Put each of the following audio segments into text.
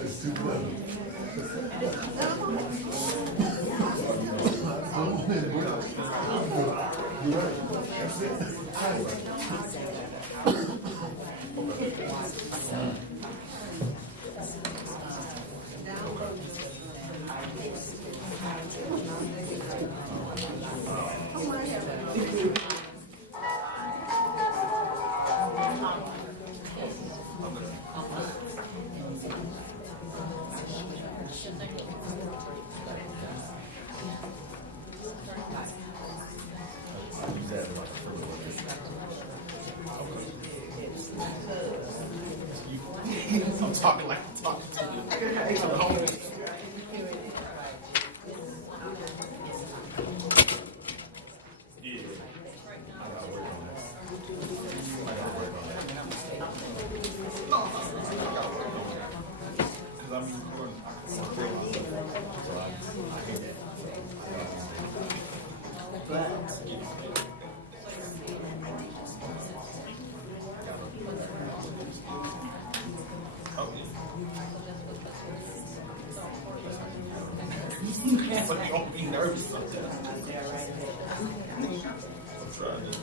It's too clever. You're right. That's it. I'm talking like I'm talking to you. Yeah. I gotta work on that. Because I mean, but you don't be nervous sometimes. I'm trying to.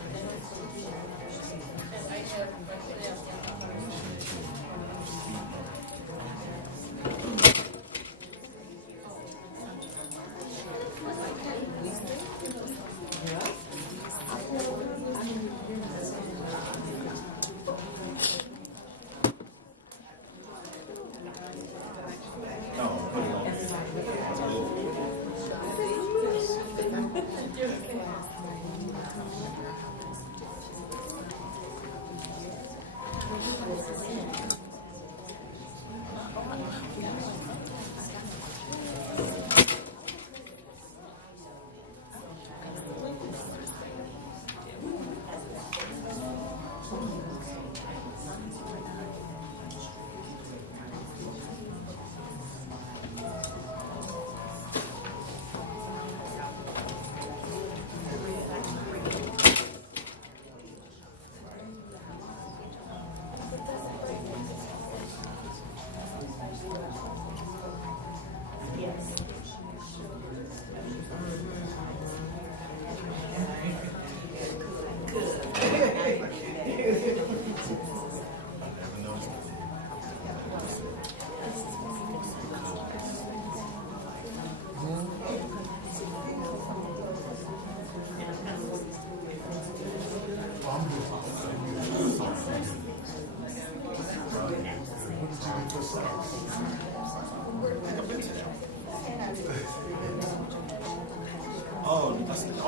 Oh,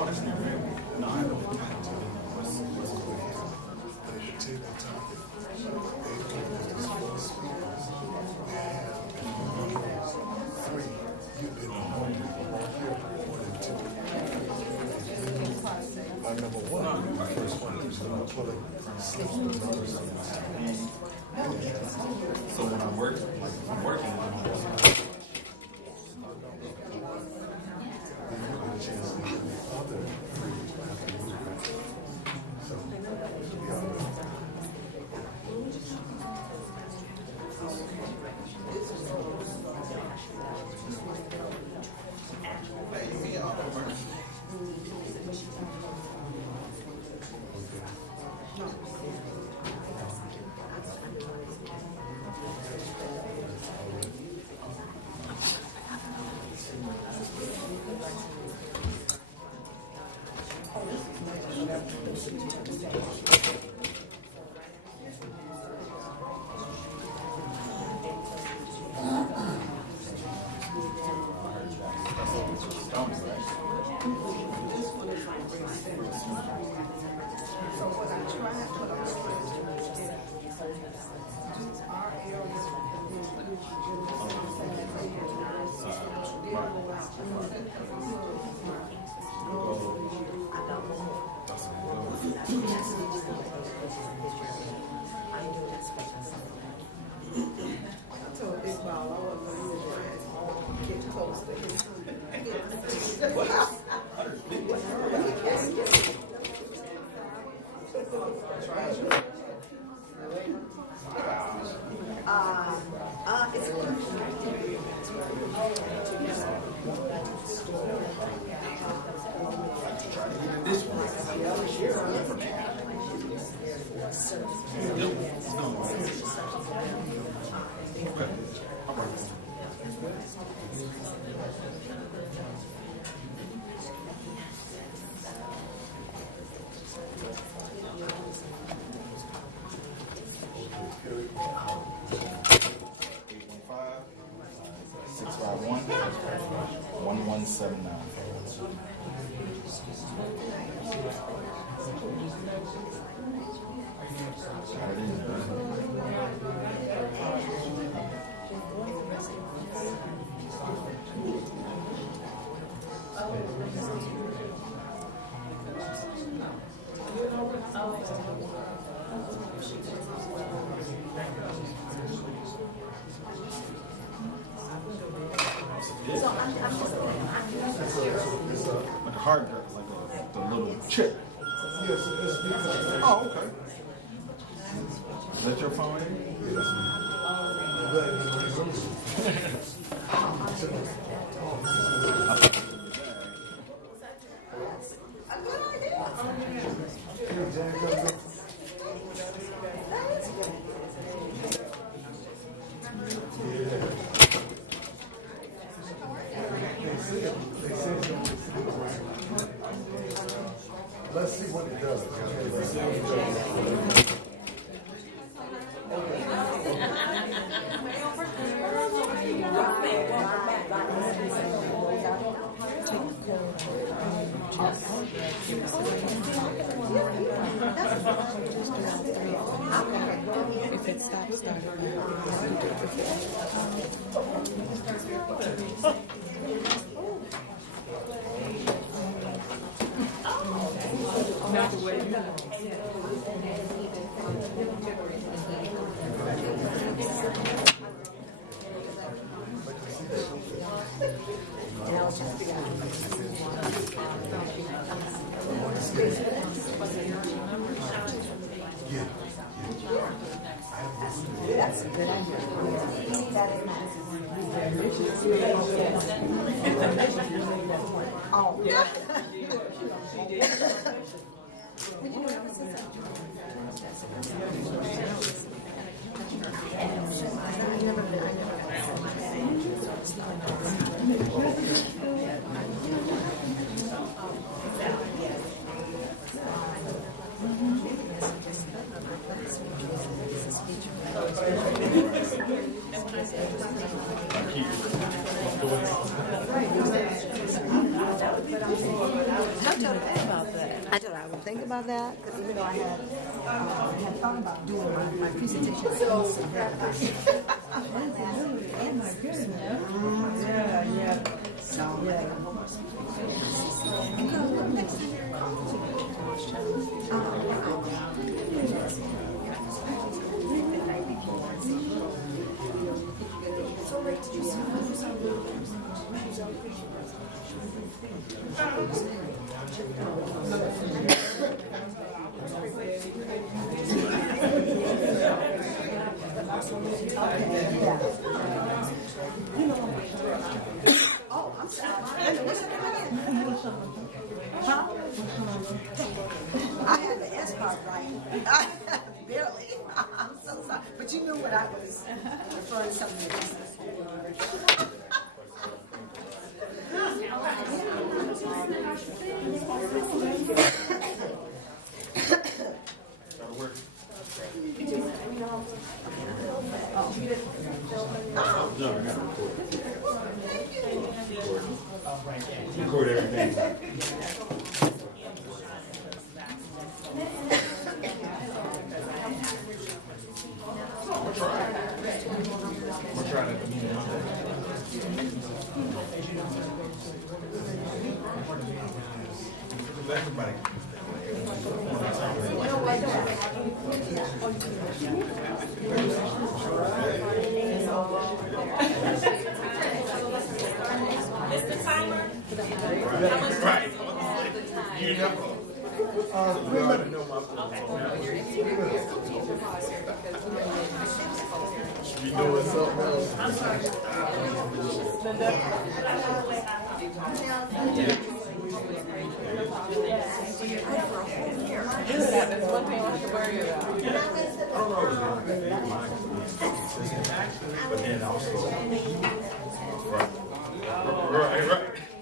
that's new, man. No, I don't. Number one, the first one is pulling So when I'm working Like a hard drive, like the little chip. Yes, it's because. Oh, okay. Is that your phone? Let's see what it does. If it stops, start it. Not the way you That's a good idea. Oh, yeah. I told her I would think about that because even though I had thought about doing my presentation. And my pyramid. Yeah. So next time you're so wait, did you see oh, I'm sorry. Huh? I had the S part right. Barely. I'm so sorry. But you knew what I was referring to something to. No, I got to record. Record everything. We'll try it. Everybody. Right. You know. You know what's up, That's one thing you can worry about. But then also, right.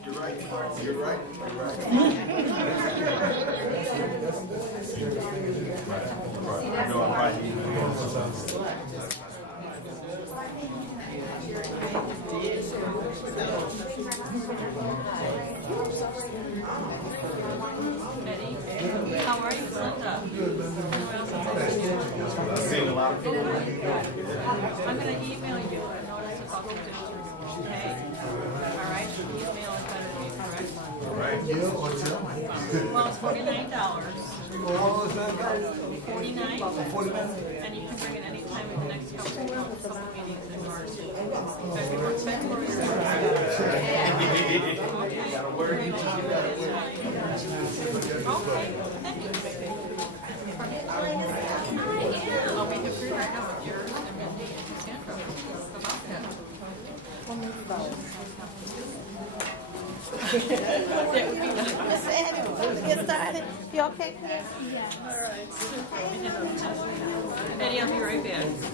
You're right. You're right. I know I'm right. How are you, Linda? I've seen a lot of people. I'm going to email you a notice about the dinner. Okay? All right? Email is better to be correct. All right. Well, it's $49. $49. And you can bring it anytime in the next couple meetings in order to. February. Okay. Thank you. Oh, we can figure out yours and Mindy and Sandra about that. That would be nice. Mr. Eddie, let's get started. You okay, Chris? All right. Eddie, I'll be right back. Yes.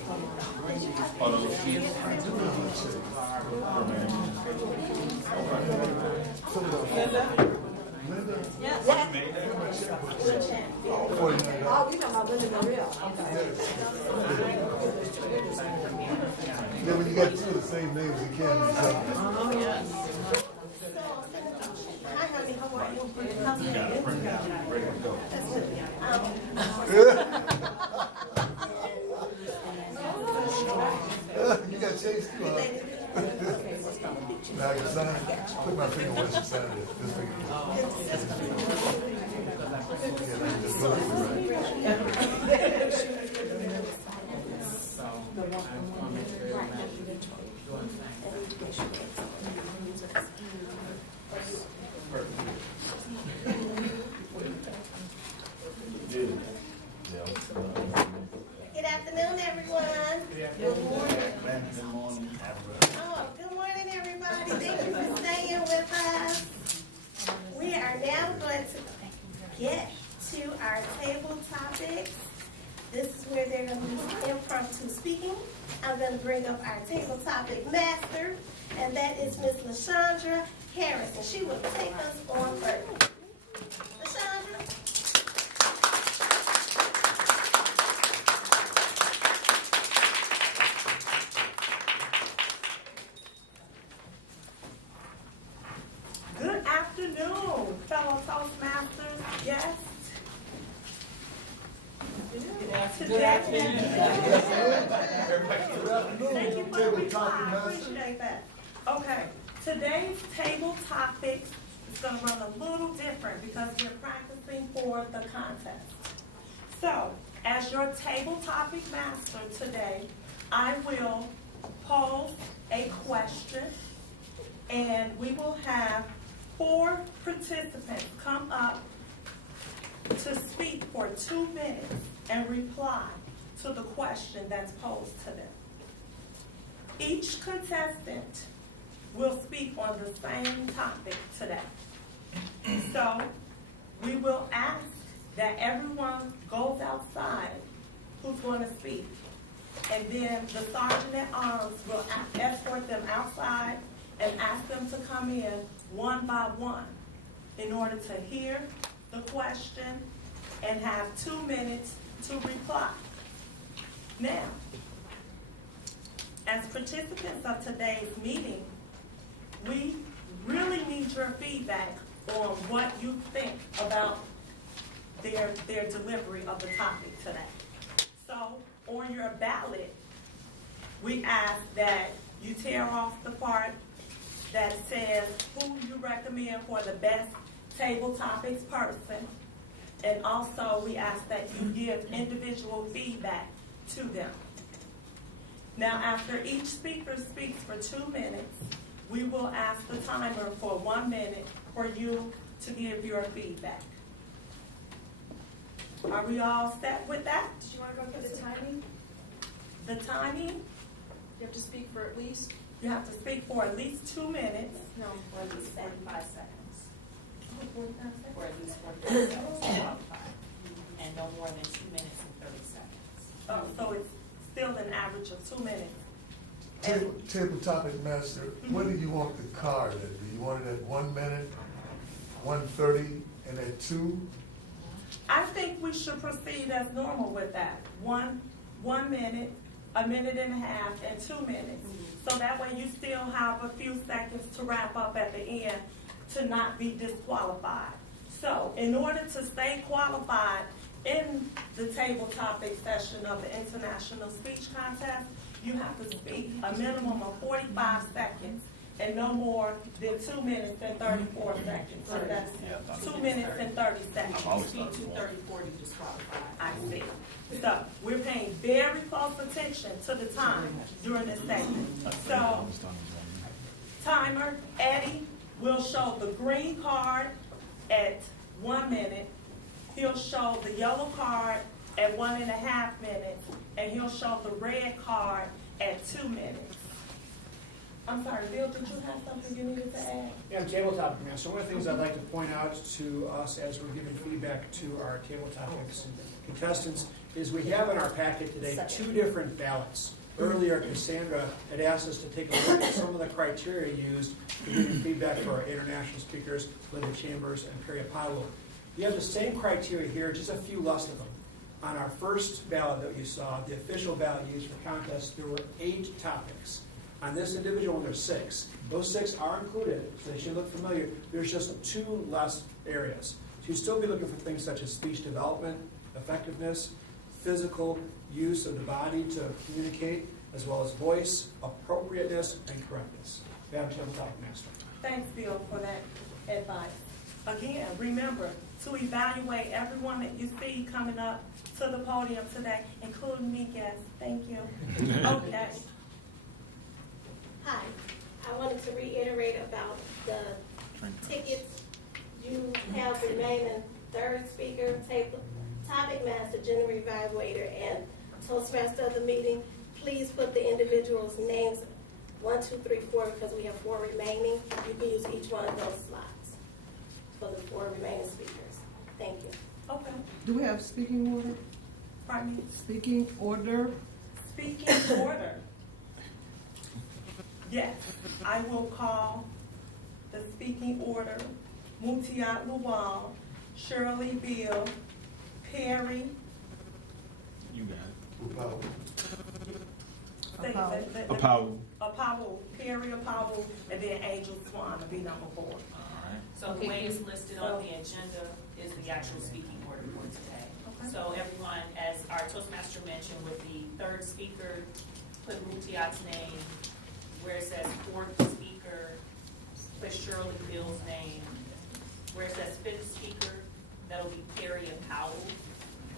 Oh, you talking about Linda Maria? Yeah, when you got two of the same names, you can't be something. Oh, yes. Hi, honey. How are you? You got chased too, huh? Now I can sign. Put my finger once you sign it. This finger. Good afternoon, everyone. Good morning. Oh, good morning, everybody. Thank you for staying with us. We are now going to get to our table topics. This is where they're going to do impromptu speaking. I'm going to bring up our table topic master, and that is Miss LaShondra Harris, and she will take us on further. LaShondra. Good afternoon, fellow Toastmasters, guests. Good afternoon. Thank you for the reply. I appreciate that. Okay, today's table topic is going to run a little different because we're practicing for the contest. So, as your table topic master today, I will pose a question, and we will have 4 participants come up to speak for 2 minutes and reply to the question that's posed to them. Each contestant will speak on the same topic today. So we will ask that everyone goes outside who's going to speak. And then the sergeant at arms will escort them outside and ask them to come in one by one in order to hear the question and have 2 minutes to reply. Now, as participants of today's meeting, we really need your feedback on what you think about their delivery of the topic today. So, on your ballot, we ask that you tear off the part that says who you recommend for the best table topics person, and also we ask that you give individual feedback to them. Now, after each speaker speaks for 2 minutes, we will ask the timer for 1 minute for you to give your feedback. Are we all set with that? Do you want to go through the timing? The timing, You have to speak for at least, you have to speak for at least 2 minutes. no, for at least 45 seconds. For at least 45 Oh, seconds. And no more than 2 minutes and 30 seconds. so it's still an average of 2 minutes. Table topic master, what do you want the card at? Do you want it at 1 minute, 1:30, and at 2? I think we should proceed as normal with that. One minute, a minute and a half, and 2 minutes. So that way you still have a few seconds to wrap up at the end to not be disqualified. So in order to stay qualified in the table topic session of the International Speech Contest, you have to speak a minimum of 45 seconds and no more than 2 minutes and 34 seconds. So that's 2 minutes and 30 seconds. Speak to 30, 40 disqualified. I see. So we're paying very close attention to the time during this segment. So timer, Eddie will show the green card at 1 minute. He'll show the yellow card at 1.5 minutes, and he'll show the red card at 2 minutes. I'm sorry, Bill, did you have something you needed to add? Yeah, table topic master. One of the things I'd like to point out to us as we're giving feedback to our table topics contestants is we have in our packet today 2 different ballots. Earlier, Cassandra had asked us to take a look at some of the criteria used for giving feedback for our international speakers, Linda Chambers and Perry Apollo. You have the same criteria here, just a few less of them. On our first ballot that you saw, the official ballot used for contests, there were 8 topics. On this individual one, there's 6. Those 6 are included, so they should look familiar. There's just 2 less areas. So you'd still be looking for things such as speech development, effectiveness, physical use of the body to communicate, as well as voice, appropriateness, and correctness. Madam Table Topic Master. Thanks, Bill, for that advice. Again, remember to evaluate everyone that you see coming up to the podium today, including me, guests. Thank you. Okay. Hi, I wanted to reiterate about the tickets. You have remaining third speaker, table topic master, general evaluator, and Toastmaster of the meeting. Please put the individuals' names 1, 2, 3, 4 because we have 4 remaining. You can use each one of those slots for the 4 remaining speakers. Thank you. Okay. Do we have speaking order? Pardon me. Speaking order? Speaking order. Yes, I will call the speaking order. Mutiat Luwal, Shirley Bill, Perry. You got Apollo, Perry Apollo, and then Angel Swan will be number 4. All right. So the way it's listed on the agenda is the actual speaking order for today. Okay. So everyone, as our Toastmaster mentioned, with the third speaker, put Mutiat's name. Where it says 4th speaker, put Shirley Bill's name. Where it says 5th speaker, that'll be Perry and Powell.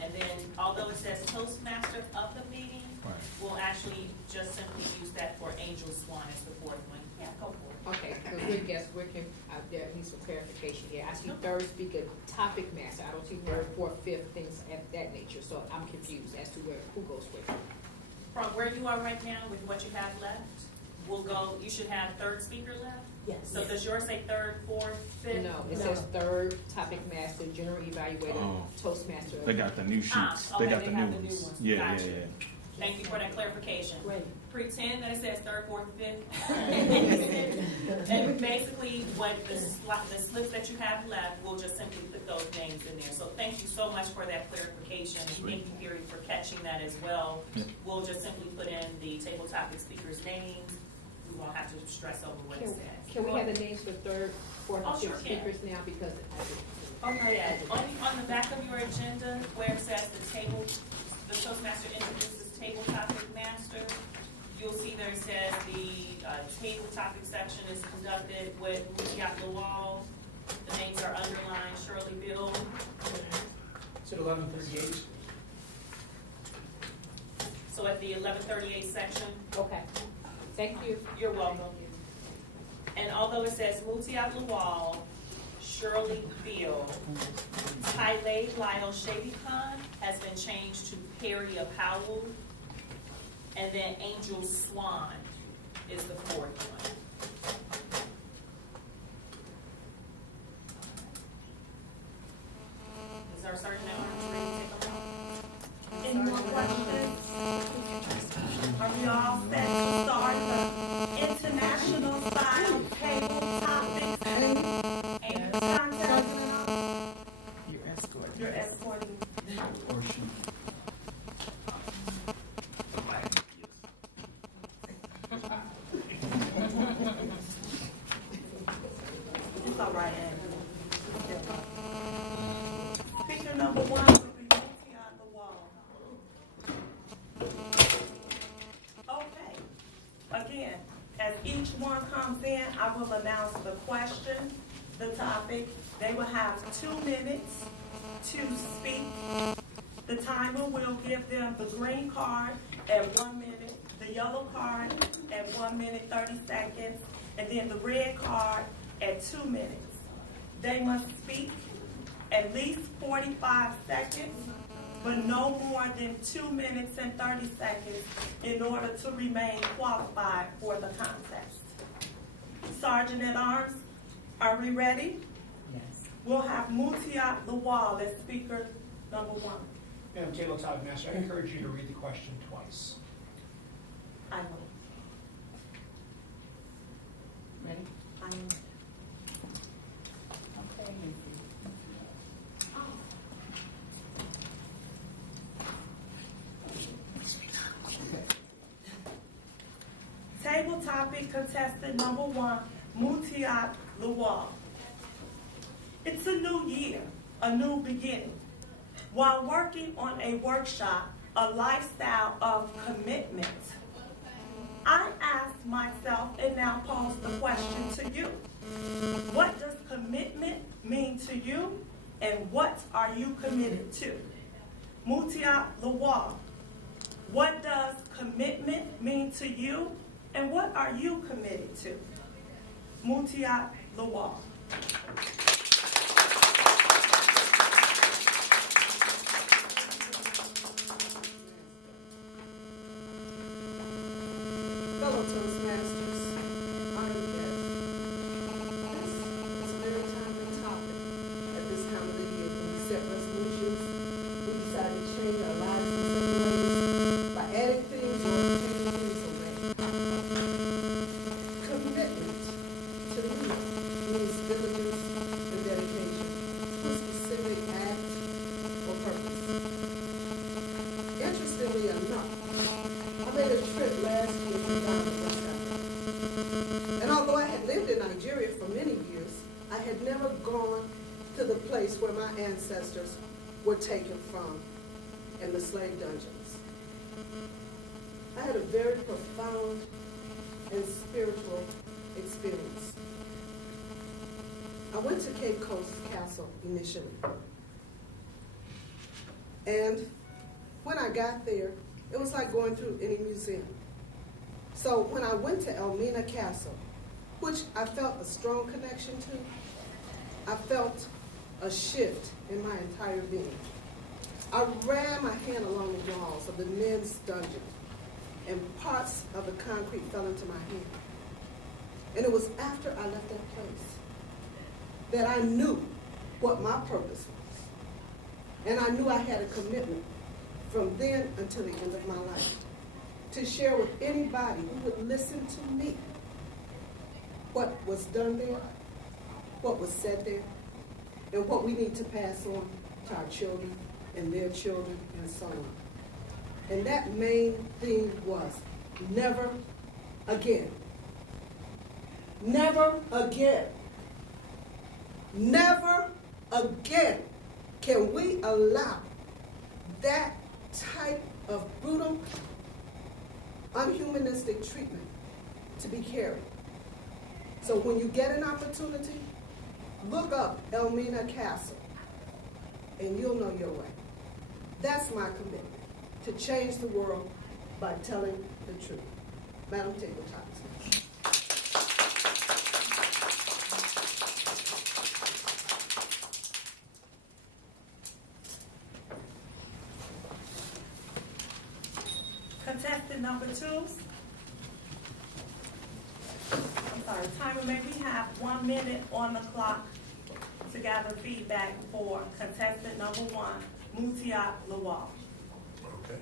And then, although it says Toastmaster of the meeting, Right. we'll actually just simply use that for Angel Swan as the 4th one. Yeah, go for it. Okay, because we guess we can, there needs some clarification here. I see third speaker, topic master. I don't see third, 4th, 5th, things of that nature. So I'm confused as to who goes where. From where you are right now with what you have left, we'll go, you should have third speaker left? Yes. So does yours say 3rd, 4th, 5th? No, it says third, topic master, general evaluator, Oh. Toastmaster. They got the new sheets. Okay, They got they the have new the new ones. ones. Yeah, Gotcha. yeah. Thank you for that clarification. Great. Pretend that it says 3rd, 4th, 5th. And basically, what the slips that you have left, we'll just simply put those names in there. So thank you so much for that clarification. And thank you, Gary, for catching that as well. Yeah. We'll just simply put in the table topic speakers' names. We won't have to stress over what it says. Can we have the names for third, 4th, Oh, and sure 5th can. speakers now? Because Okay, on the back of your agenda, where it says the Toastmaster introduces table topic master, you'll see there it says the table topic section is conducted with Mutiat Lawal. The names are underlined, Shirley Bill. It's at 11:38. So at the 11:38 section, okay, thank you. you're welcome. And although it says Mutiat Lawal, Shirley Bill, Tylay Lyle Shady Khan has been changed to Perry Powell, and then Angel Swan is the fourth one. Is our sergeant at arms ready to take them out? Any more questions? Are we all set to start the international style table topics and contest? You're escorting. Or she. It's all right, Andrew. Speaker number one will be Mutiat Lawal. Okay. Again, as each one comes in, I will announce the question, the topic. They will have 2 minutes to speak. The timer will give them the green card at 1 minute, the yellow card at 1 minute 30 seconds, and then the red card at 2 minutes. They must speak at least 45 seconds, but no more than 2 minutes and 30 seconds in order to remain qualified for the contest. Sergeant at Arms, are we ready? Yes. We'll have Mutiat Lawal as speaker number one. Madam Tabletop Master, I encourage you to read the question twice. I will. Ready? I am. Okay. Table topic contestant number one, Mutiat Lawal. It's a new year, a new beginning. While working on a workshop, a lifestyle of commitment, I asked myself and now pose the question to you. What does commitment mean to you, and what are you committed to? Mutiat Lawal, what does commitment mean to you, and what are you committed to? Mutiat Lawal. Fellow Toastmasters, honored guests, this is a very timely topic at this time of the year. When we set resolutions, we decide to change our lives in certain ways by adding things or taking things away. Commitment to me means diligence and dedication to a specific act or purpose. Interestingly enough, I made a trip last year to Ghana, West Africa. And although I had lived in Nigeria for many years, I had never gone to the place where my ancestors were taken from in the slave dungeons. I had a very profound and spiritual experience. I went to Cape Coast Castle initially. And when I got there, it was like going through any museum. So when I went to Elmina Castle, which I felt a strong connection to, I felt a shift in my entire being. I ran my hand along the walls of the men's dungeon, and parts of the concrete fell into my hand. And it was after I left that place that I knew what my purpose was. And I knew I had a commitment from then until the end of my life to share with anybody who would listen to me what was done there, what was said there, and what we need to pass on to our children and their children and so on. And that main theme was never again. Never again. Never again can we allow that type of brutal, unhumanistic treatment to be carried. So when you get an opportunity, look up Elmina Castle, and you'll know your way. That's my commitment, to change the world by telling the truth. Madam Tabletop. Contestant number 2. I'm sorry, timer, may we have 1 minute on the clock to gather feedback for contestant number 1, Mutiat Lawal. Okay.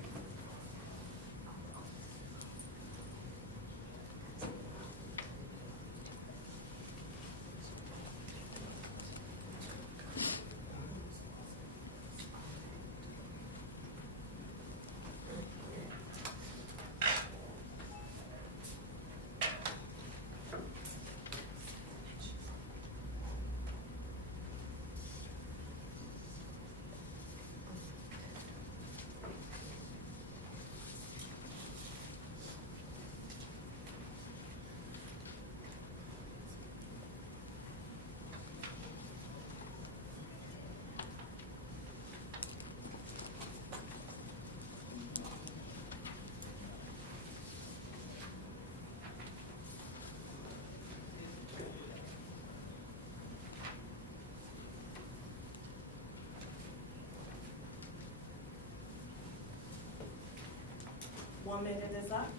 One minute is up.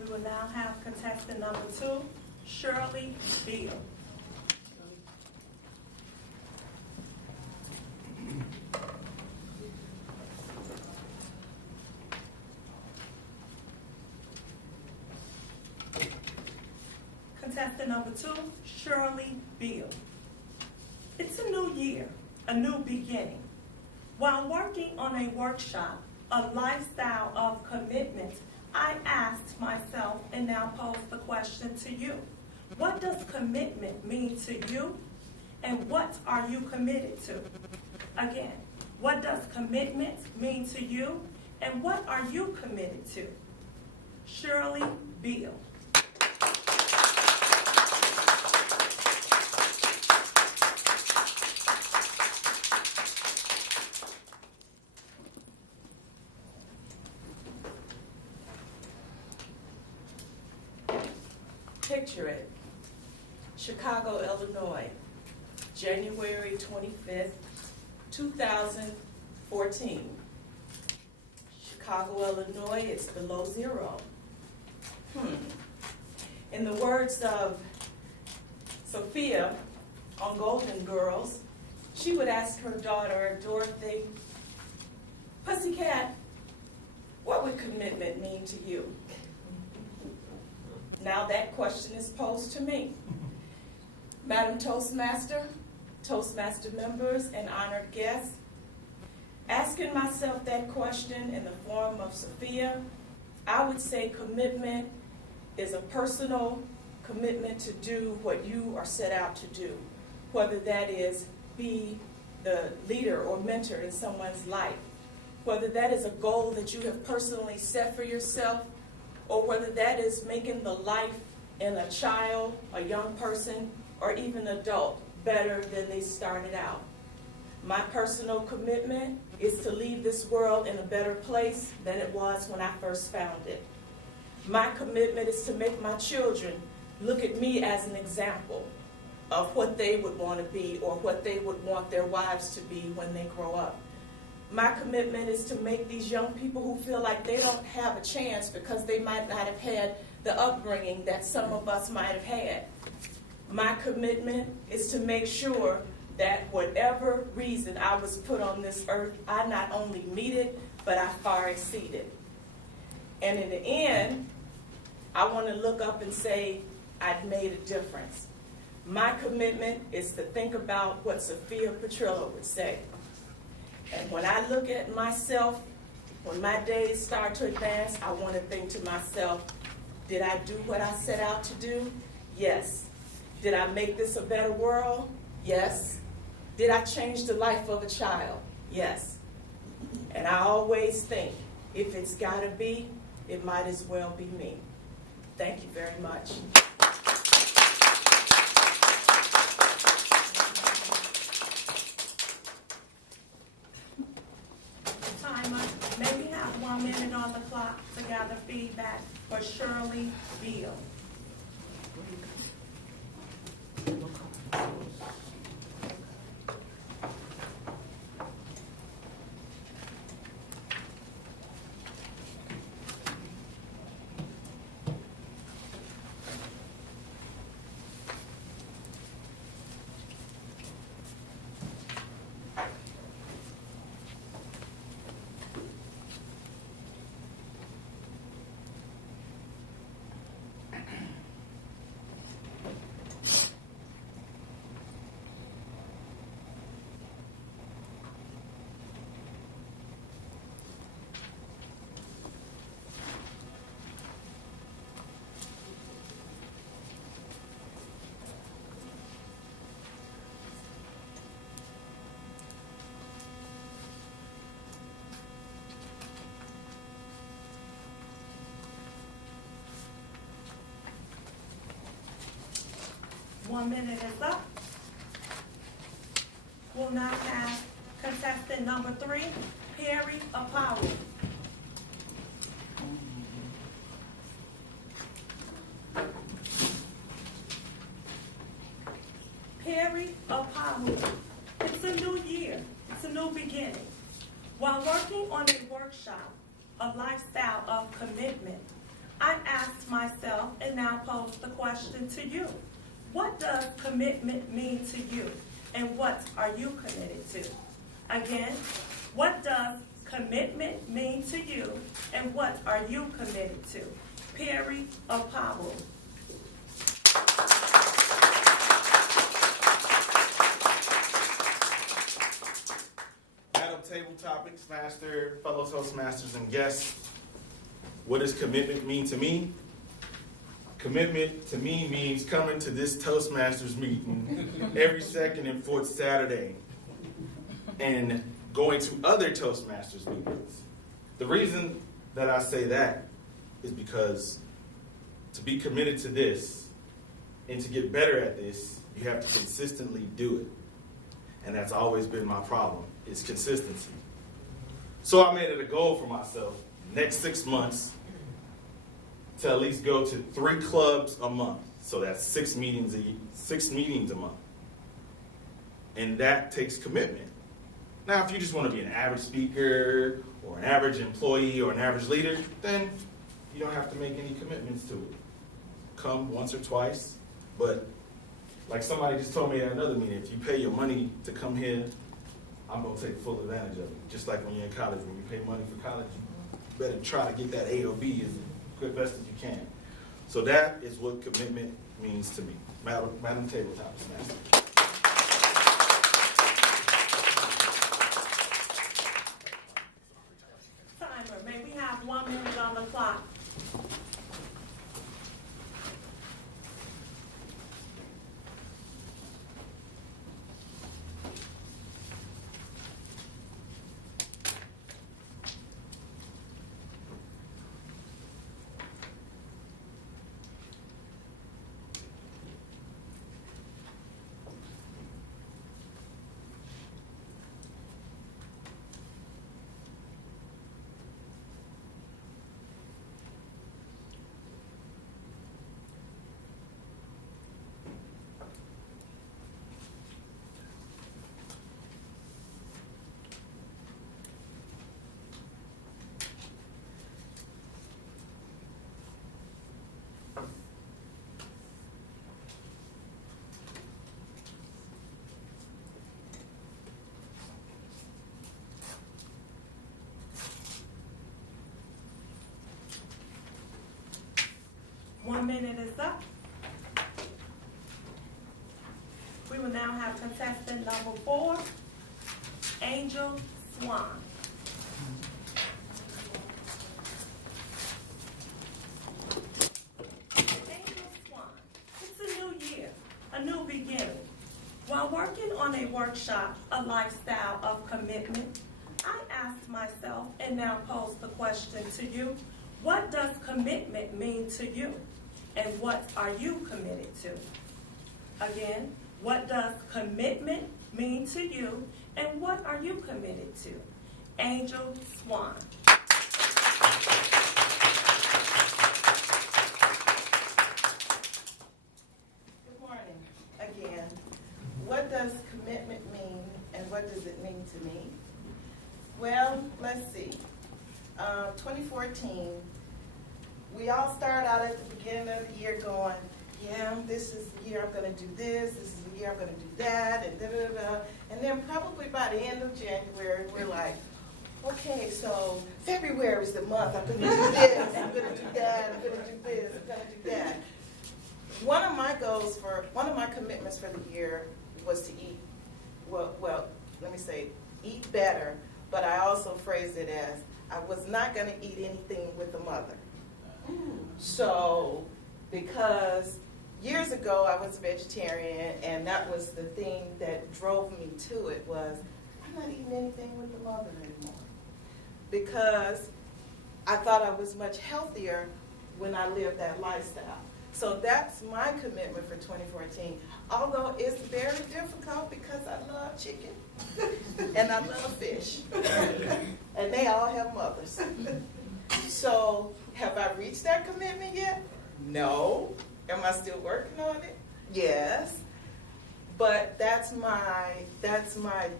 We will now have contestant number 2, Shirley Beal. Contestant number 2, Shirley Beal. It's a new year, a new beginning. While working on a workshop, A Lifestyle of Commitment, I asked myself and now pose the question to you. What does commitment mean to you? And what are you committed to? Again, what does commitment mean to you? And what are you committed to? Shirley Beal. Picture it. Chicago, Illinois, January 25th, 2014. Chicago, Illinois, it's below zero. In the words of Sophia on Golden Girls, she would ask her daughter, Dorothy, "Pussycat, what would commitment mean to you?" Now that question is posed to me. Madam Toastmaster, Toastmaster members, and honored guests, asking myself that question in the form of Sophia, I would say commitment is a personal commitment to do what you are set out to do, whether that is be the leader or mentor in someone's life, whether that is a goal that you have personally set for yourself, or whether that is making the life in a child, a young person, or even adult better than they started out. My personal commitment is to leave this world in a better place than it was when I first found it. My commitment is to make my children look at me as an example of what they would want to be or what they would want their wives to be when they grow up. My commitment is to make these young people who feel like they don't have a chance because they might not have had the upbringing that some of us might have had. My commitment is to make sure that whatever reason I was put on this earth, I not only meet it, but I far exceed it. And in the end, I want to look up and say, I've made a difference. My commitment is to think about what Sophia Petrillo would say. And when I look at myself, when my days start to advance, I want to think to myself, did I do what I set out to do? Yes. Did I make this a better world? Yes. Did I change the life of a child? Yes. And I always think, if it's got to be, it might as well be me. Thank you very much. Timer, may we have 1 minute on the clock to gather feedback for Shirley Beal. 1 minute is up. We'll now have contestant number 3, Perry Apollo. Perry Apollo. It's a new year. It's a new beginning. While working on a workshop, a lifestyle of commitment, I asked myself and now pose the question to you. What does commitment mean to you? And what are you committed to? Again, what does commitment mean to you? And what are you committed to? Perry Apollo. Madam Table Topics Master, fellow Toastmasters, and guests, what does commitment mean to me? Commitment to me means coming to this Toastmasters meeting every second and fourth Saturday and going to other Toastmasters meetings. The reason that I say that is because to be committed to this and to get better at this, you have to consistently do it. And that's always been my problem, is consistency. So I made it a goal for myself, next 6 months, to at least go to 3 clubs a month. So that's 6 meetings a month. And that takes commitment. Now, if you just want to be an average speaker or an average employee or an average leader, then you don't have to make any commitments to it. Come once or twice, but like somebody just told me at another meeting, if you pay your money to come here, I'm going to take full advantage of it. Just like when you're in college, when you pay money for college, you better try to get that A or B as best as you can. So that is what commitment means to me. Madam Table Topics Master. Timer, may we have 1 minute on the clock? One minute is up. We will now have contestant number 4, Angel Swan. Angel Swan, it's a new year, a new beginning. While working on a workshop, a lifestyle of commitment, I asked myself and now pose the question to you, what does commitment mean to you? And what are you committed to? Again, what does commitment mean to you? And what are you committed to? Angel Swan. Good morning again. What does commitment mean and what does it mean to me? Well, let's see. 2014, we all start out at the beginning of the year going, yeah, this is the year I'm going to do this is the year I'm going to do that, and da-da-da-da. And then probably by the end of January, we're like, okay, so February is the month. I'm going to do this, I'm going to do that, I'm going to do this, I'm going to do that. One of my commitments for the year was to eat, well, let me say, eat better, but I also phrased it as, I was not going to eat anything with a mother. So, because years ago I was a vegetarian, and that was the thing that drove me to it was, I'm not eating anything with the mother anymore. Because I thought I was much healthier when I lived that lifestyle. So that's my commitment for 2014. Although it's very difficult because I love chicken and I love fish. And they all have mothers. So have I reached that commitment yet? No. Am I still working on it? Yes. But that's my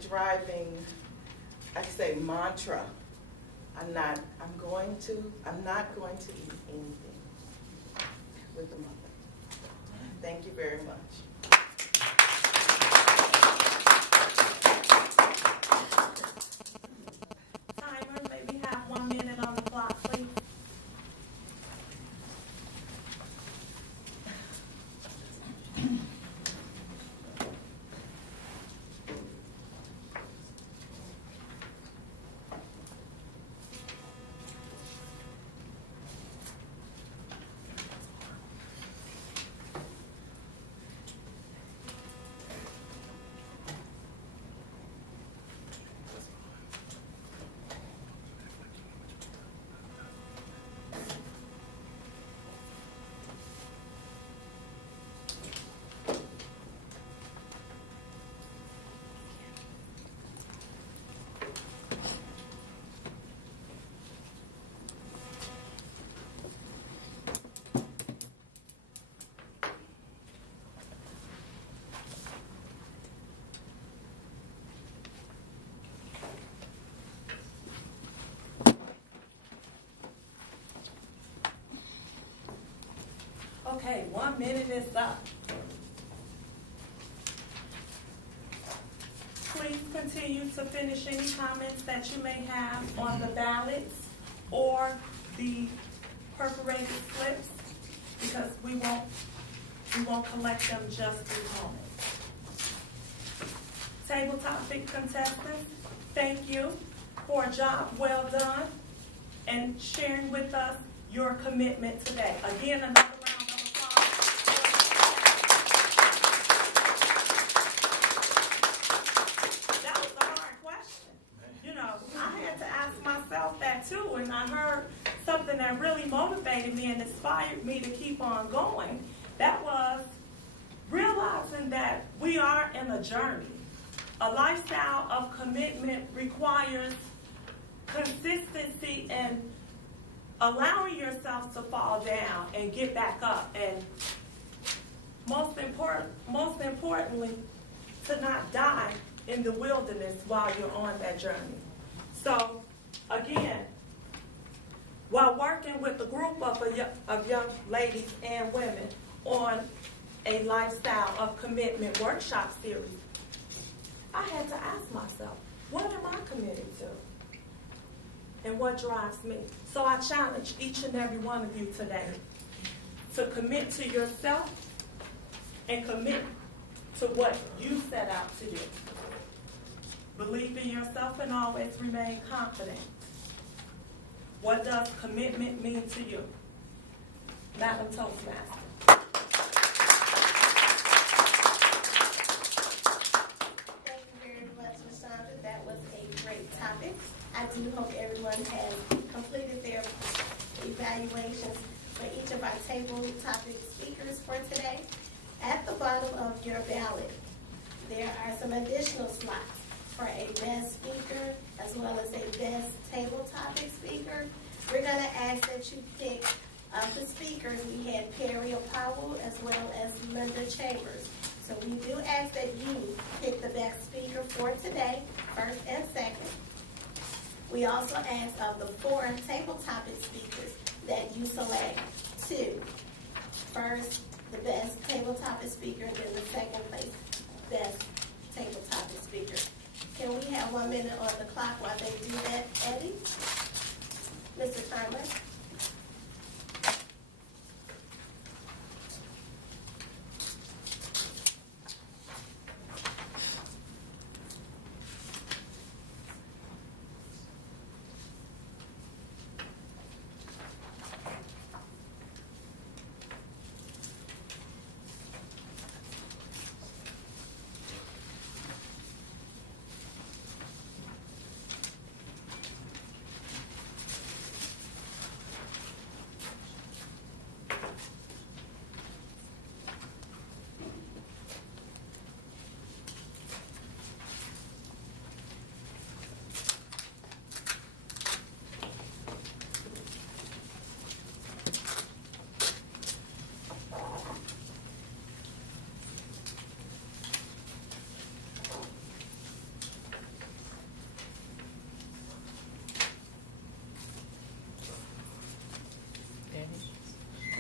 driving, I say, mantra. I'm not going to eat anything with the mother. Thank you very much. Timer, maybe have 1 minute on the clock, please. Okay, 1 minute is up. Please continue to finish any comments that you may have on the ballots or the perforated slips, because we won't collect them just this moment. Table topic contestants, thank you for a job well done and sharing with us your commitment today. Again, another round of applause. That was a hard question. You know, I had to ask myself that too, and I heard something that really motivated me and inspired me to keep on going. That was realizing that we are in a journey. A lifestyle of commitment requires consistency and allowing yourself to fall down and get back up, and most importantly, to not die in the wilderness while you're on that journey. So, again, while working with a group of young ladies and women on a lifestyle of commitment workshop series, I had to ask myself, what am I committed to? And what drives me? So I challenge each and every one of you today to commit to yourself and commit to what you set out to do. Believe in yourself and always remain confident. What does commitment mean to you? Madam Toastmaster. Thank you very much, Ms. Chandra. That was a great topic. I do hope everyone has completed their evaluations for each of our table topic speakers for today. At the bottom of your ballot, there are some additional slots for a best speaker as well as a best table topic speaker. We're going to ask that you pick of the speakers. We had Perry Powell as well as Linda Chambers. So we do ask that you pick the best speaker for today, first and second. We also ask of the 4 table topic speakers that you select 2. First, the best table topic speaker, and then the second place best table topic speaker. Can we have 1 minute on the clock while they do that, Eddie? Mr. Turner?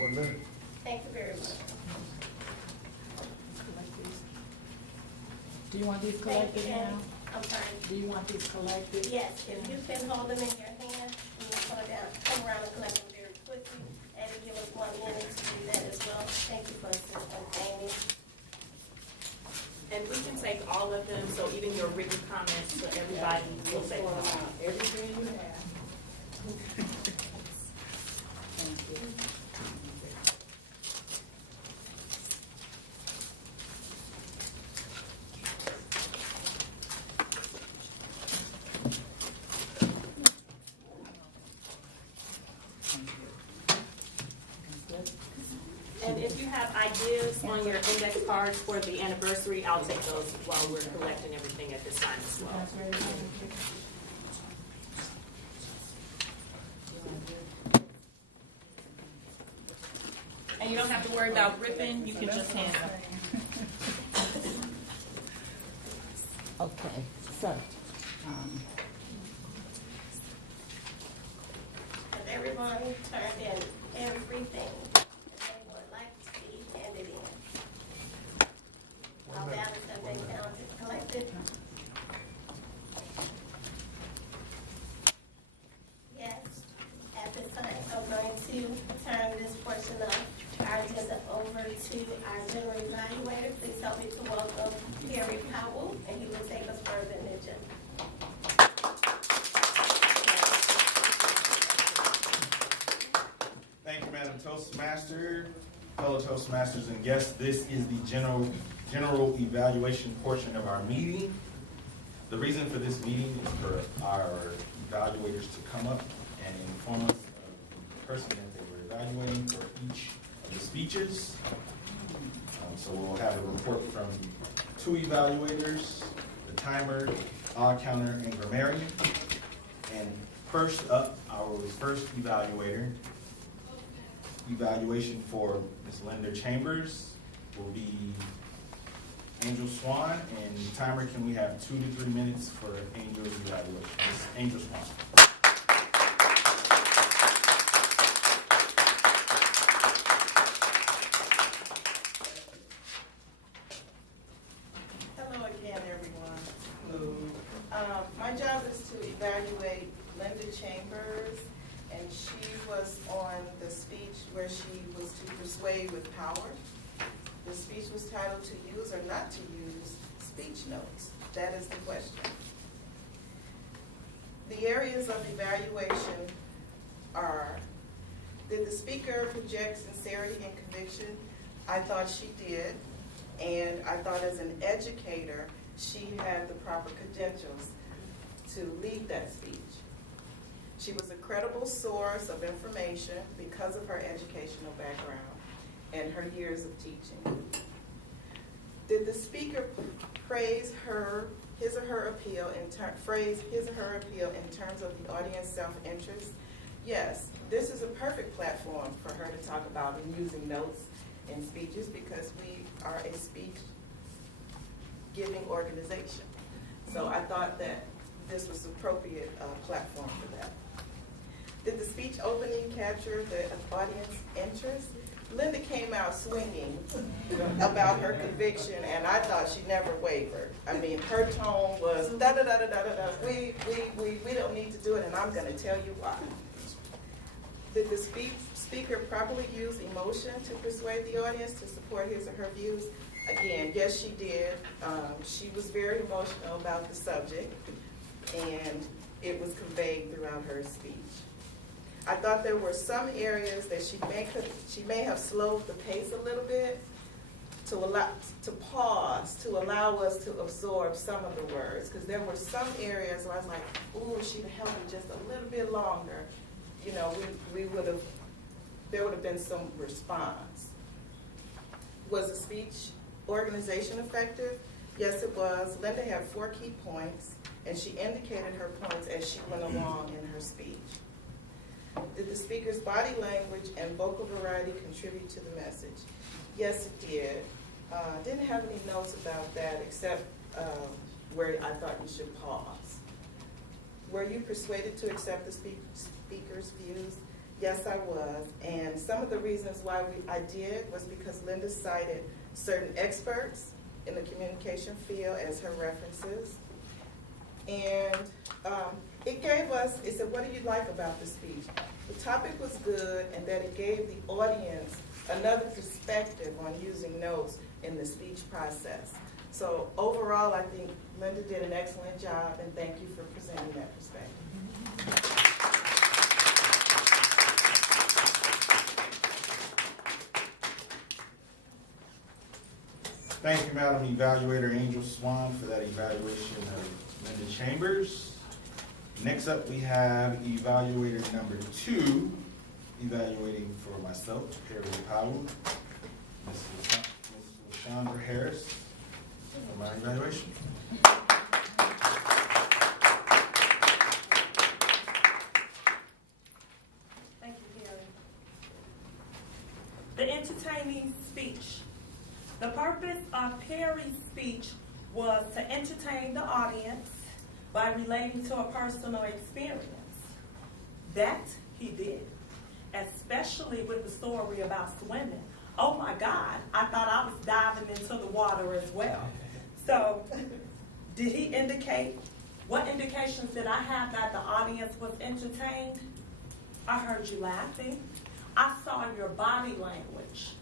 1 minute. Thank you very much. Do you want these Thank collected you, now? Annie. I'm sorry. Do you want these collected? Yes, if you can hold them in your hand, and you come around and collect them very quickly, and give us 1 minute to do that as well. Thank you for assistance, Amy. And we can take all of them, so even your written comments to everybody, we'll take them all. Everything you have. And if you have ideas on your index cards for the anniversary, I'll take those while we're collecting everything at this time as well. And you don't have to worry about ripping, you can just hand them. Okay, so, Has everyone turned in everything that they would like to see handed in? All ballots have been counted, collected? Yes. At this time, I'm going to turn this portion of our agenda over to our general evaluator. Please help me to welcome Gary Powell, and he will take us further in the agenda. Thank you, Madam Toastmaster, fellow Toastmasters and guests. This is the general evaluation portion of our meeting. The reason for this meeting is for our evaluators to come up and inform us of the person that they were evaluating for each of the speeches. So we'll have a report from 2 evaluators, the timer, odd counter, and grammarian. And first up, our first evaluation for Ms. Linda Chambers will be Angel Swan, and timer, can we have 2 to 3 minutes for Angel's evaluation? Ms. Angel Swan. Hello again, everyone. My job is to evaluate Linda Chambers, and she was on the speech where she was to persuade with power. The speech was titled "To Use or Not to Use Speech Notes." That is the question. The areas of evaluation are: did the speaker project sincerity and conviction? I thought she did, and I thought as an educator, she had the proper credentials to lead that speech. She was a credible source of information because of her educational background and her years of teaching. Did the speaker praise his or her appeal in terms of the audience self-interest? Yes, this is a perfect platform for her to talk about and using notes in speeches because we are a speech-giving organization. So I thought that this was an appropriate platform for that. Did the speech opening capture the audience interest? Linda came out swinging about her conviction, and I thought she never wavered. I mean, her tone was da-da-da-da-da-da-da, we don't need to do it, and I'm going to tell you why. Did the speaker properly use emotion to persuade the audience to support his or her views? Again, yes, she did. She was very emotional about the subject, and it was conveyed throughout her speech. I thought there were some areas that she may have slowed the pace a little bit to pause, to allow us to absorb some of the words, because there were some areas where I was like, ooh, she'd held it just a little bit longer. You know, there would have been some response. Was the speech organization effective? Yes, it was. Linda had 4 key points, and she indicated her points as she went along in her speech. Did the speaker's body language and vocal variety contribute to the message? Yes, it did. Didn't have any notes about that except where I thought you should pause. Were you persuaded to accept the speaker's views? Yes, I was. And some of the reasons why I did was because Linda cited certain experts in the communication field as her references. And it gave us, it said, what do you like about the speech? The topic was good, and that it gave the audience another perspective on using notes in the speech process. So overall, I think Linda did an excellent job, and thank you for presenting that perspective. Thank you, Madam Evaluator Angel Swan, for that evaluation of Linda Chambers. Next up, we have evaluator number 2, evaluating for myself, Perry Powell, Ms. LaShondra Harris, for my evaluation. Thank you, Perry. The entertaining speech. The purpose of Perry's speech was to entertain the audience by relating to a personal experience. That he did, especially with the story about swimming. Oh my God, I thought I was diving into the water as well. So, did he indicate, what indications did I have that the audience was entertained? I heard you laughing. I saw your body language.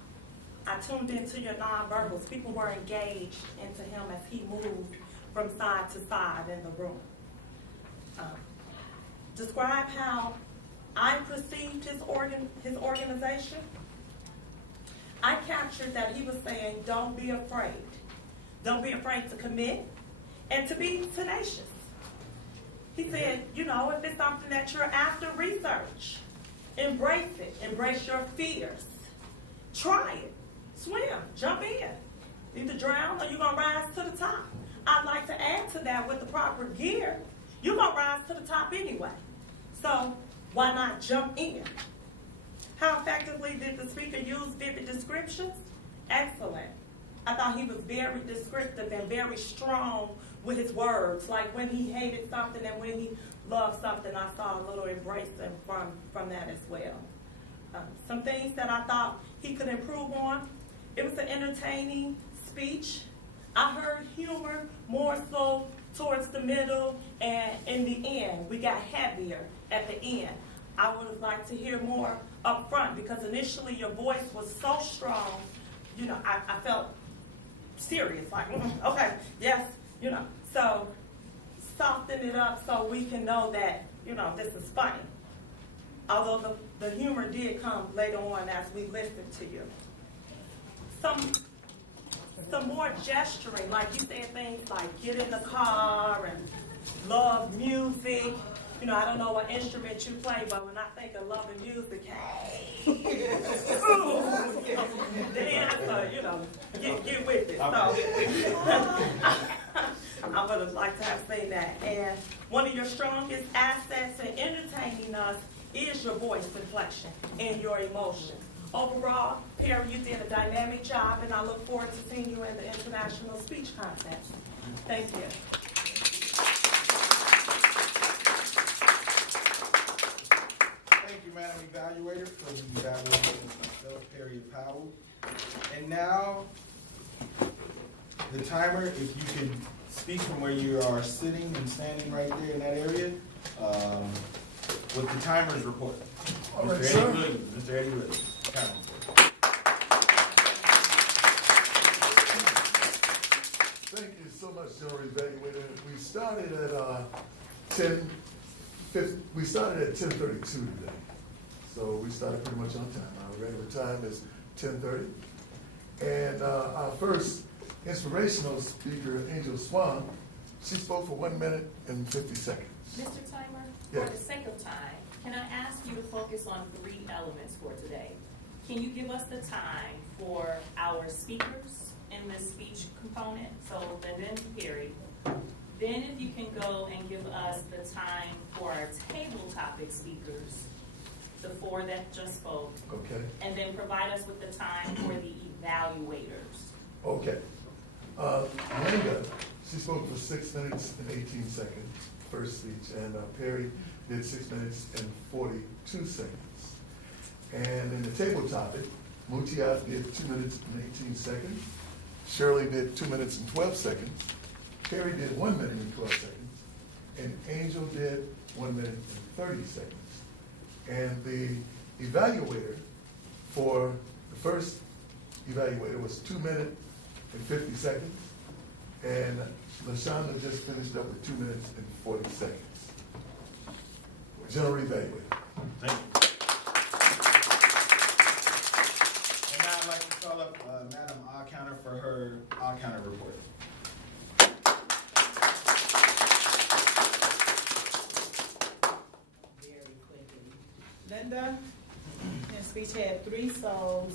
I tuned into your nonverbals. People were engaged into him as he moved from side to side in the room. Describe how I perceived his organization. I captured that he was saying, don't be afraid. Don't be afraid to commit and to be tenacious. He said, you know, if it's something that you're after, research. Embrace it. Embrace your fears. Try it. Swim. Jump in. Either drown or you're going to rise to the top. I'd like to add to that, with the proper gear, you're going to rise to the top anyway. So why not jump in? How effectively did the speaker use vivid descriptions? Excellent. I thought he was very descriptive and very strong with his words. Like when he hated something and when he loved something, I saw a little embracing from that as well. Some things that I thought he could improve on. It was an entertaining speech. I heard humor more so towards the middle, and in the end, we got heavier at the end. I would have liked to hear more up front, because initially your voice was so strong, you know, I felt serious, like, okay, yes, you know. So soften it up so we can know that, you know, this is funny. Although the humor did come later on as we listened to you. Some more gesturing, like you said things like get in the car and love music. You know, I don't know what instrument you play, but when I think of love and music, hey, then I thought, you know, get with it. So I would have liked to have seen that. And one of your strongest assets in entertaining us is your voice inflection and your emotion. Overall, Perry, you did a dynamic job, and I look forward to seeing you in the International Speech Contest. Thank you. Thank you, Madam Evaluator, for the evaluation of myself, Perry Powell. And now, the timer, if you can speak from where you are sitting and standing right there in that area, with the timer's report. All right, Mr. sir. Eddie Williams. Mr. Eddie Williams. Timer report. Thank you so much, General Evaluator. We started at 10:32 today. So we started pretty much on time. Our regular time is 10:30. And our first inspirational speaker, Angel Swan, she spoke for 1 minute and 50 seconds. Mr. Timer, Yes. for the sake of time, can I ask you to focus on 3 elements for today? Can you give us the time for our speakers in the speech component? So then Perry. Then if you can go and give us the time for our table topic speakers, the 4 that just spoke. Okay. And then provide us with the time for the evaluators. Okay. Linda, she spoke for 6 minutes and 18 seconds, first speech, and Perry did 6 minutes and 42 seconds. And in the table topic, Mutiat did 2 minutes and 18 seconds. Shirley did 2 minutes and 12 seconds. Carrie did 1 minute and 12 seconds. And Angel did 1 minute and 30 seconds. And the evaluator for the first evaluator was 2 minutes and 50 seconds. And LaShonda just finished up with 2 minutes and 40 seconds. General evaluator. Thank you. And now I'd like to call up Madam Counter for her counter report. Very quickly. Linda, in speech had 3 solos,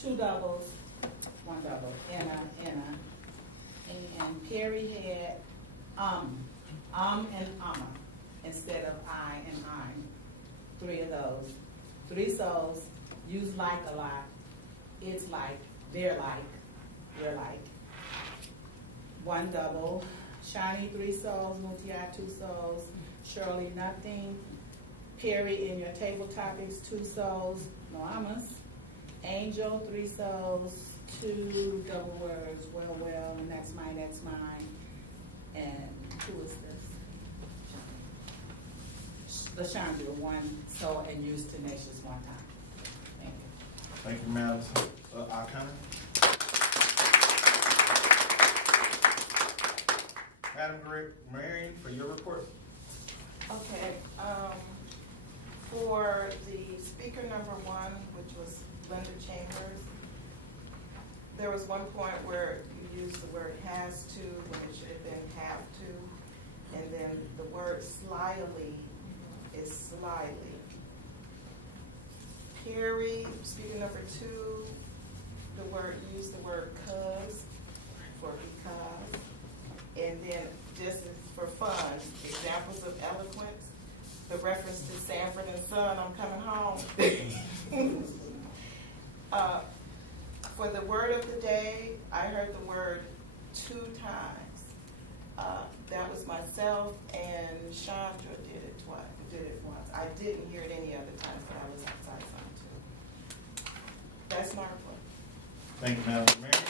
2 doubles, 1 double, Anna. And Perry had and Amma instead of I and I'm. 3 of those. 3 solos, use like a lot. It's like, they're like, we're like. 1 double. Shani 3 solos, Mutiat 2 solos, Shirley nothing. Perry in your table topics 2 solos, no amas. Angel 3 solos, 2 double words, well, and that's mine. And who is this? LaShonda 1 so and use tenacious 1 time. Thank you. Thank you, Madam Counter. Madam Marion, for your report. Okay, for the speaker number 1, which was Linda Chambers, there was one point where you used the word has to when it should have been have to, and then the word slyly is slyly. Perry, speaker number 2, use the word cause for because, and then just for fun, examples of eloquence, the reference to Sanford and Son, I'm coming home. For the word of the day, I heard the word 2 times. That was myself, and Chandra did it once. I didn't hear it any other times, but I was outside some too. That's my report. Thank you, Madam Marion.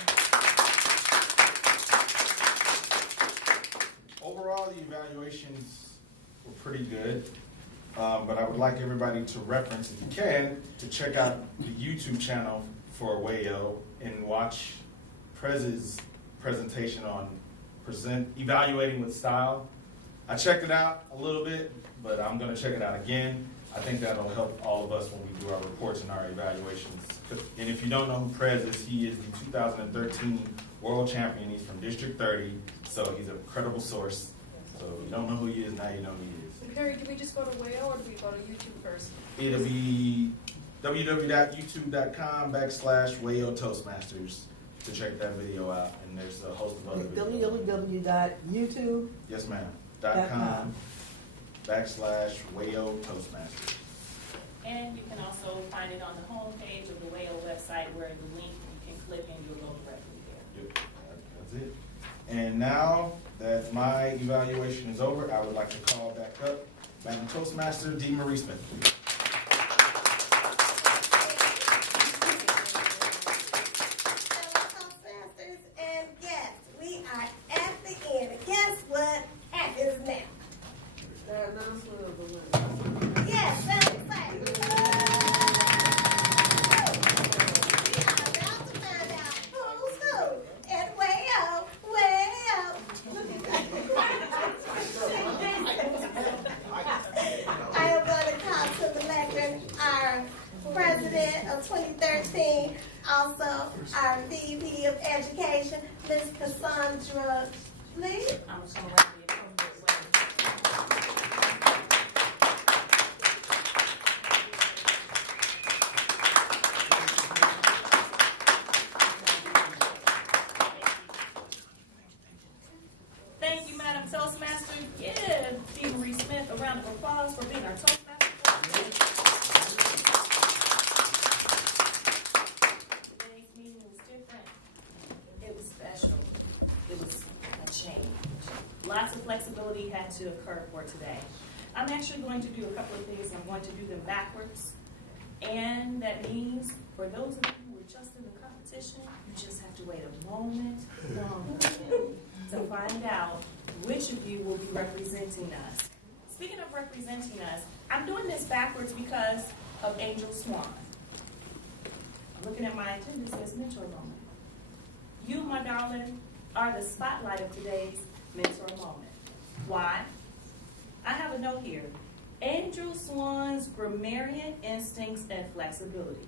Overall, the evaluations were pretty good, but I would like everybody to reference, if you can, to check out the YouTube channel for WAO and watch Prez's presentation on evaluating with style. I checked it out a little bit, but I'm going to check it out again. I think that'll help all of us when we do our reports and our evaluations. And if you don't know who Prez is, he is the 2013 world champion. He's from District 30, so he's a credible source. So if you don't know who he is, now you know who he is. So Perry, do we just go to WAO or do we go to YouTube first? It'll be www.youtube.com/WAO Toastmasters to check that video out. And there's a host of other videos. www.youtube.com. Yes, ma'am. .com/WAO Toastmasters. And you can also find it on the homepage of the WAO website where the link you can click and you'll go directly there. Yep, that's it. And now that my evaluation is over, I would like to call back up Madam Toastmaster D. Marie Smith. Toastmasters, and yes, we are at the end. And guess what happens now? The announcement of the winner. Yes, that's exciting. We are about to find out who's who. And way up. Look at that. I am going to call to the lectern our president of 2013, also our VP of Education, Ms. Cassandra Lee. I'm just going to write the appropriate way. Thank you, Madam Toastmaster. Give D. Marie Smith a round of applause for being our Toastmaster. Today's meeting was different. It was special. It was a change. Lots of flexibility had to occur for today. I'm actually going to do a couple of things. I'm going to do them backwards. And that means, for those of you who are just in the competition, you just have to wait a moment longer to find out which of you will be representing us. Speaking of representing us, I'm doing this backwards because of Angel Swan. I'm looking at my agenda, it says mentor moment. You, my darling, are the spotlight of today's mentor moment. Why? I have a note here. Angel Swan's grammarian instincts and flexibility.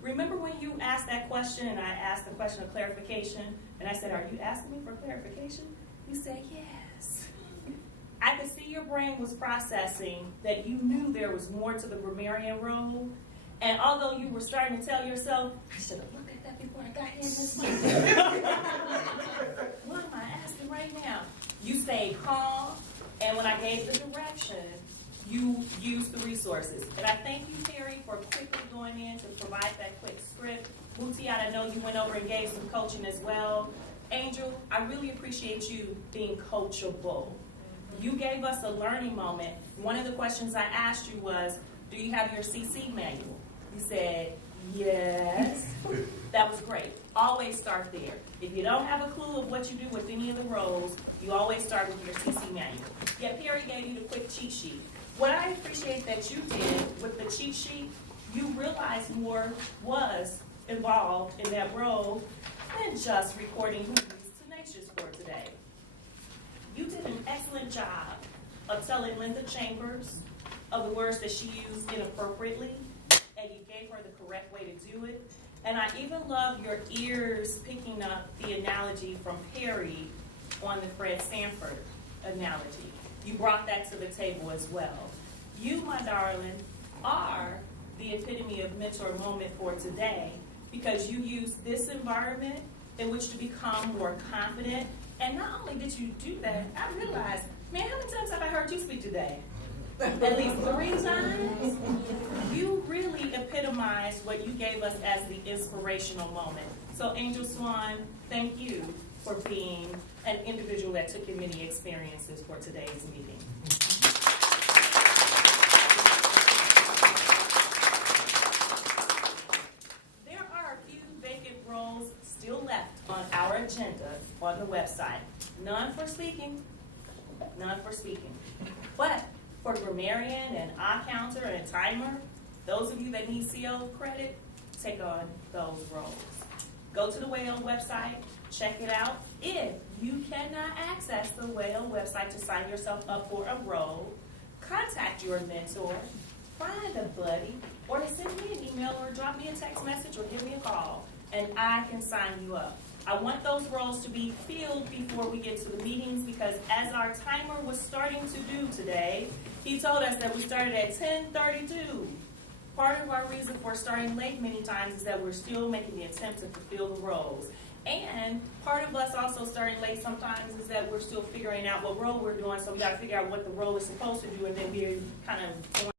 Remember when you asked that question and I asked the question of clarification and I said, are you asking me for clarification? You said, yes. I could see your brain was processing that you knew there was more to the grammarian role. And although you were starting to tell yourself, I should have looked at that before I got here this morning. What am I asking right now? You stayed calm, and when I gave the direction, you used the resources. And I thank you, Terry, for quickly going in to provide that quick script. Mutiat, I know you went over and gave some coaching as well. Angel, I really appreciate you being coachable. You gave us a learning moment. One of the questions I asked you was, do you have your CC manual? You said, yes. That was great. Always start there. If you don't have a clue of what you do with any of the roles, you always start with your CC manual. Yeah, Perry gave you the quick cheat sheet. What I appreciate that you did with the cheat sheet, you realized more was involved in that role than just recording who is tenacious for today. You did an excellent job of telling Linda Chambers of the words that she used inappropriately, and you gave her the correct way to do it. And I even love your ears picking up the analogy from Perry on the Fred Sanford analogy. You brought that to the table as well. You, my darling, are the epitome of mentor moment for today because you use this environment in which to become more confident. And not only did you do that, I realized, man, how many times have I heard you speak today? At least 3 times. You really epitomized what you gave us as the inspirational moment. So Angel Swan, thank you for being an individual that took in many experiences for today's meeting. There are a few vacant roles still left on our agenda on the website. None for speaking. None for speaking. But for grammarian and counter and timer, those of you that need CO credit, take on those roles. Go to the WAO website, check it out. If you cannot access the WAO website to sign yourself up for a role, contact your mentor, find a buddy, or send me an email or drop me a text message or give me a call, and I can sign you up. I want those roles to be filled before we get to the meetings because as our timer was starting to do today, he told us that we started at 10:32. Part of our reason for starting late many times is that we're still making the attempt to fulfill the roles. And part of us also starting late sometimes is that we're still figuring out what role we're doing, so we got to figure out what the role is supposed to do and then we're kind of going